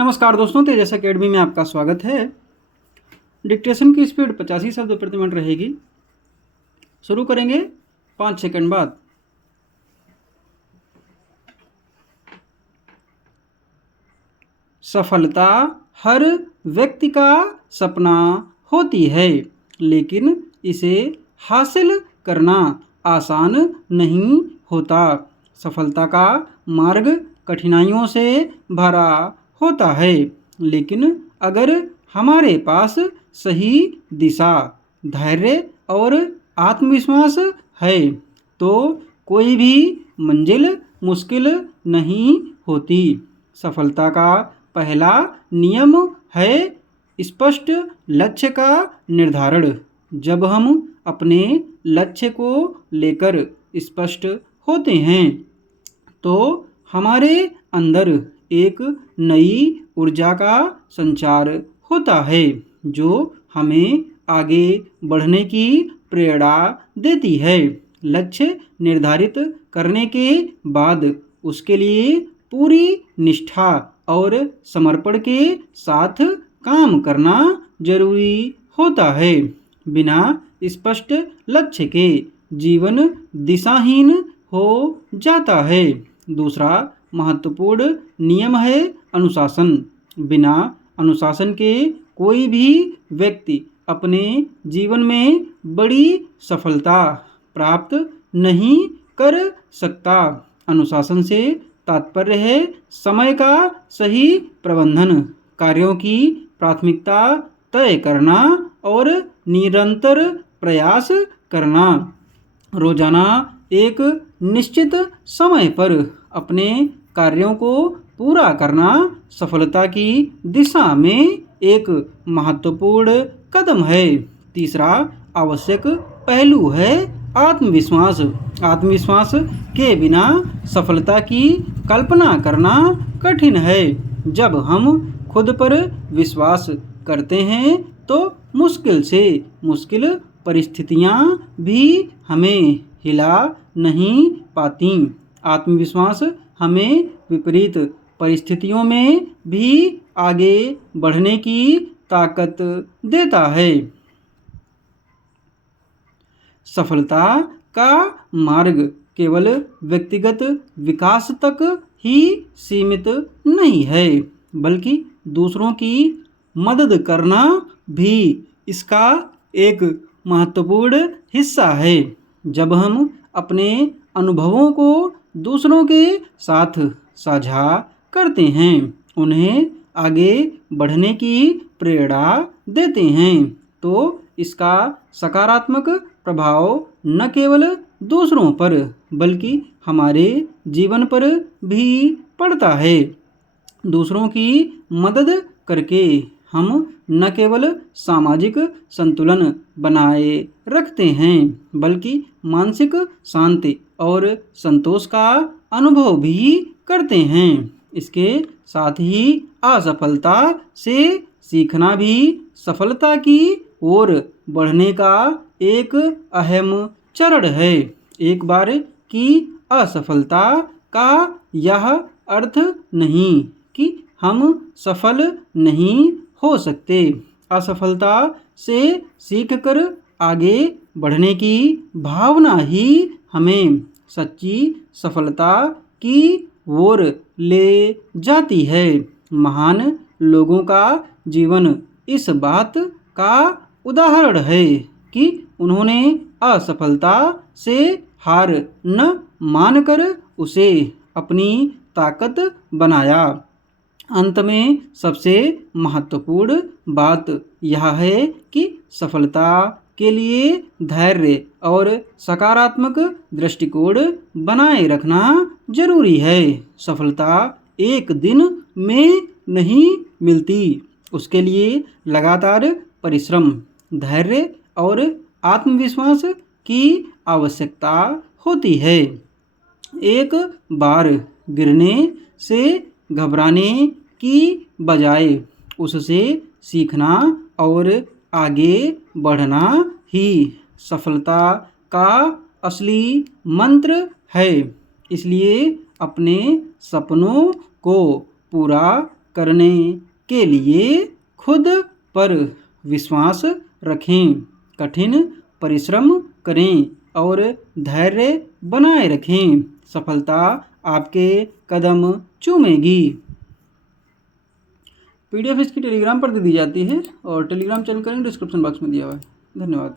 नमस्कार दोस्तों, तेजस अकेडमी में आपका स्वागत है। डिक्टेशन की स्पीड 85 शब्द प्रति मिनट रहेगी। शुरू करेंगे 5 सेकंड बाद। सफलता हर व्यक्ति का सपना होती है, लेकिन इसे हासिल करना आसान नहीं होता। सफलता का मार्ग कठिनाइयों से भरा होता है, लेकिन अगर हमारे पास सही दिशा, धैर्य और आत्मविश्वास है तो कोई भी मंजिल मुश्किल नहीं होती। सफलता का पहला नियम है स्पष्ट लक्ष्य का निर्धारण। जब हम अपने लक्ष्य को लेकर स्पष्ट होते हैं तो हमारे अंदर एक नई ऊर्जा का संचार होता है जो हमें आगे बढ़ने की प्रेरणा देती है। लक्ष्य निर्धारित करने के बाद उसके लिए पूरी निष्ठा और समर्पण के साथ काम करना जरूरी होता है। बिना स्पष्ट लक्ष्य के जीवन दिशाहीन हो जाता है। दूसरा महत्वपूर्ण नियम है अनुशासन। बिना अनुशासन के कोई भी व्यक्ति अपने जीवन में बड़ी सफलता प्राप्त नहीं कर सकता। अनुशासन से तात्पर्य है समय का सही प्रबंधन, कार्यों की प्राथमिकता तय करना और निरंतर प्रयास करना। रोजाना एक निश्चित समय पर अपने कार्यों को पूरा करना सफलता की दिशा में एक महत्वपूर्ण कदम है। तीसरा आवश्यक पहलू है आत्मविश्वास। आत्मविश्वास के बिना सफलता की कल्पना करना कठिन है। जब हम खुद पर विश्वास करते हैं तो मुश्किल से मुश्किल परिस्थितियां भी हमें हिला नहीं पाती। आत्मविश्वास हमें विपरीत परिस्थितियों में भी आगे बढ़ने की ताकत देता है। सफलता का मार्ग केवल व्यक्तिगत विकास तक ही सीमित नहीं है, बल्कि दूसरों की मदद करना भी इसका एक महत्वपूर्ण हिस्सा है। जब हम अपने अनुभवों को दूसरों के साथ साझा करते हैं, उन्हें आगे बढ़ने की प्रेरणा देते हैं, तो इसका सकारात्मक प्रभाव न केवल दूसरों पर बल्कि हमारे जीवन पर भी पड़ता है। दूसरों की मदद करके हम न केवल सामाजिक संतुलन बनाए रखते हैं, बल्कि मानसिक शांति और संतोष का अनुभव भी करते हैं। इसके साथ ही असफलता से सीखना भी सफलता की ओर बढ़ने का एक अहम चरण है। एक बार की असफलता का यह अर्थ नहीं कि हम सफल नहीं हो सकते। असफलता से सीखकर आगे बढ़ने की भावना ही हमें सच्ची सफलता की ओर ले जाती है। महान लोगों का जीवन इस बात का उदाहरण है कि उन्होंने असफलता से हार न मानकर उसे अपनी ताकत बनाया। अंत में सबसे महत्वपूर्ण बात यह है कि सफलता के लिए धैर्य और सकारात्मक दृष्टिकोण बनाए रखना जरूरी है। सफलता एक दिन में नहीं मिलती, उसके लिए लगातार परिश्रम, धैर्य और आत्मविश्वास की आवश्यकता होती है। एक बार गिरने से घबराने की बजाय उससे सीखना और आगे बढ़ना ही सफलता का असली मंत्र है। इसलिए अपने सपनों को पूरा करने के लिए खुद पर विश्वास रखें, कठिन परिश्रम करें और धैर्य बनाए रखें। सफलता आपके कदम चूमेगी। PDF इसकी टेलीग्राम पर दे दी जाती है और टेलीग्राम चैनल का लिंक डिस्क्रिप्शन बॉक्स में दिया हुआ है। धन्यवाद।